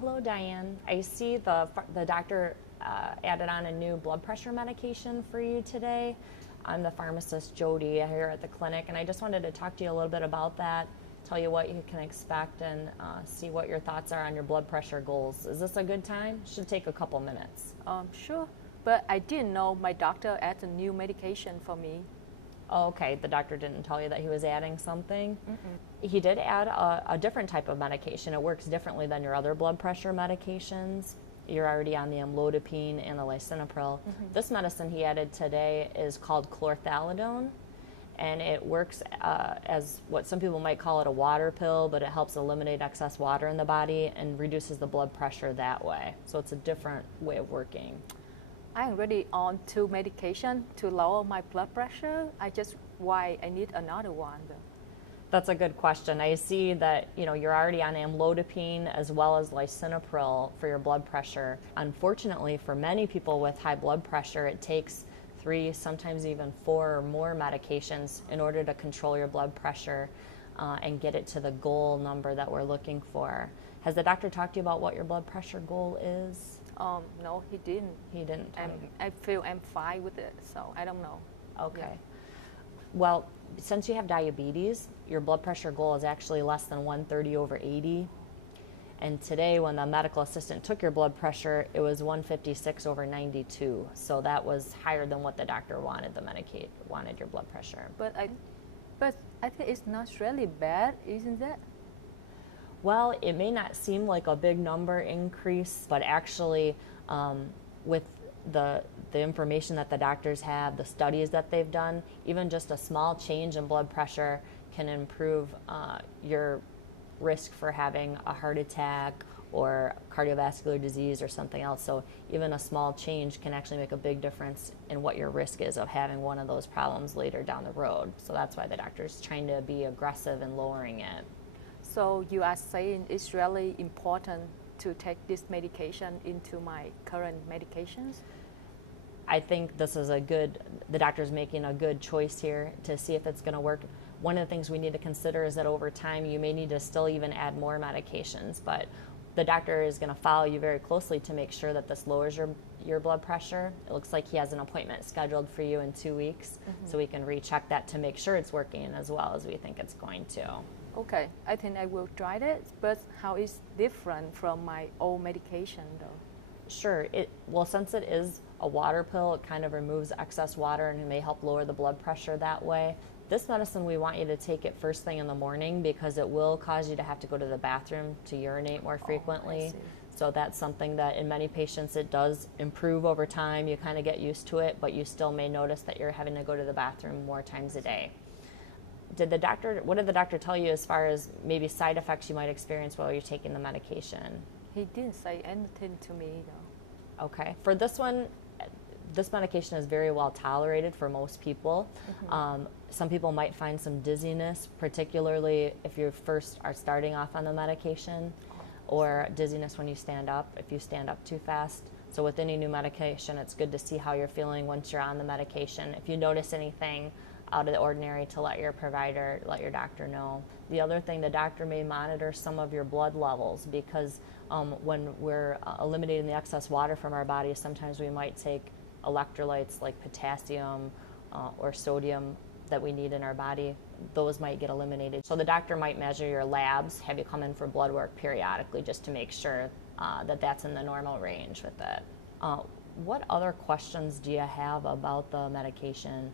Hello, Diane. I see the doctor added on a new blood pressure medication for you today. I'm the pharmacist, Jody, here at the clinic, and I just wanted to talk to you a little bit about that, tell you what you can expect, and see what your thoughts are on your blood pressure goals. Is this a good time? Should take a couple minutes. Sure, but I didn't know my doctor added a new medication for me. Oh, okay, the doctor didn't tell you that he was adding something? Mm-mm. He did add a different type of medication. It works differently than your other blood pressure medications. You're already on the amlodipine and the lisinopril. Mm-hmm. This medicine he added today is called Chlorthalidone, and it works as what some people might call it a water pill, but it helps eliminate excess water in the body and reduces the blood pressure that way. So it's a different way of working. I'm already on 2 medication to lower my blood pressure. Why I need another one though? That's a good question. I see that you're already on amlodipine as well as lisinopril for your blood pressure. Unfortunately, for many people with high blood pressure, it takes 3, sometimes even 4 or more medications in order to control your blood pressure and get it to the goal number that we're looking for. Has the doctor talked to you about what your blood pressure goal is? No, he didn't. He didn't tell you? I feel I'm fine with it, so I don't know. Okay. Yeah. Well, since you have diabetes, your blood pressure goal is actually less than 130/80. And today, when the medical assistant took your blood pressure, it was 156/92. So that was higher than what the doctor wanted your blood pressure. But I think it's not really bad, isn't it? Well, it may not seem like a big number increase, but actually, with the information that the doctors have, the studies that they've done, even just a small change in blood pressure can improve your risk for having a heart attack or cardiovascular disease or something else. So even a small change can actually make a big difference in what your risk is of having one of those problems later down the road. So that's why the doctor's trying to be aggressive in lowering it. So you are saying it's really important to take this medication into my current medications? I think this is the doctor's making a good choice here to see if it's going to work. One of the things we need to consider is that over time you may need to still even add more medications, but the doctor is going to follow you very closely to make sure that this lowers your blood pressure. It looks like he has an appointment scheduled for you in 2 weeks, so we can recheck that to make sure it's working as well as we think it's going to. Okay, I think I will try it, but how is different from my old medication though? Sure. Well, since it is a water pill, it kind of removes excess water and it may help lower the blood pressure that way. This medicine, we want you to take it first thing in the morning because it will cause you to have to go to the bathroom to urinate more frequently. I see. So that's something that in many patients it does improve over time. You kind of get used to it, but you still may notice that you're having to go to the bathroom more times a day. What did the doctor tell you as far as maybe side effects you might experience while you're taking the medication? He didn't say anything to me though. Okay. For this one, this medication is very well tolerated for most people. Mm-hmm. Some people might find some dizziness, particularly if you first are starting off on the medication, or dizziness when you stand up, if you stand up too fast. So with any new medication, it's good to see how you're feeling once you're on the medication. If you notice anything out of the ordinary, to let your doctor know. The other thing, the doctor may monitor some of your blood levels because when we're eliminating the excess water from our body, sometimes we might take electrolytes like potassium or sodium that we need in our body. Those might get eliminated. So the doctor might measure your labs, have you come in for blood work periodically just to make sure that that's in the normal range with it. What other questions do you have about the medication?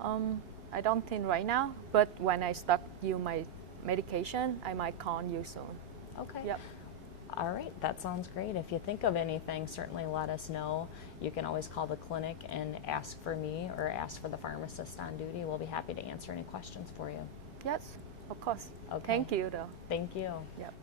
I don't think right now, but when I start my medication, I might call you soon. Okay. Yep. All right, that sounds great. If you think of anything, certainly let us know. You can always call the clinic and ask for me or ask for the pharmacist on duty. We'll be happy to answer any questions for you. Yes, of course. Okay. Thank you though. Thank you. Yep.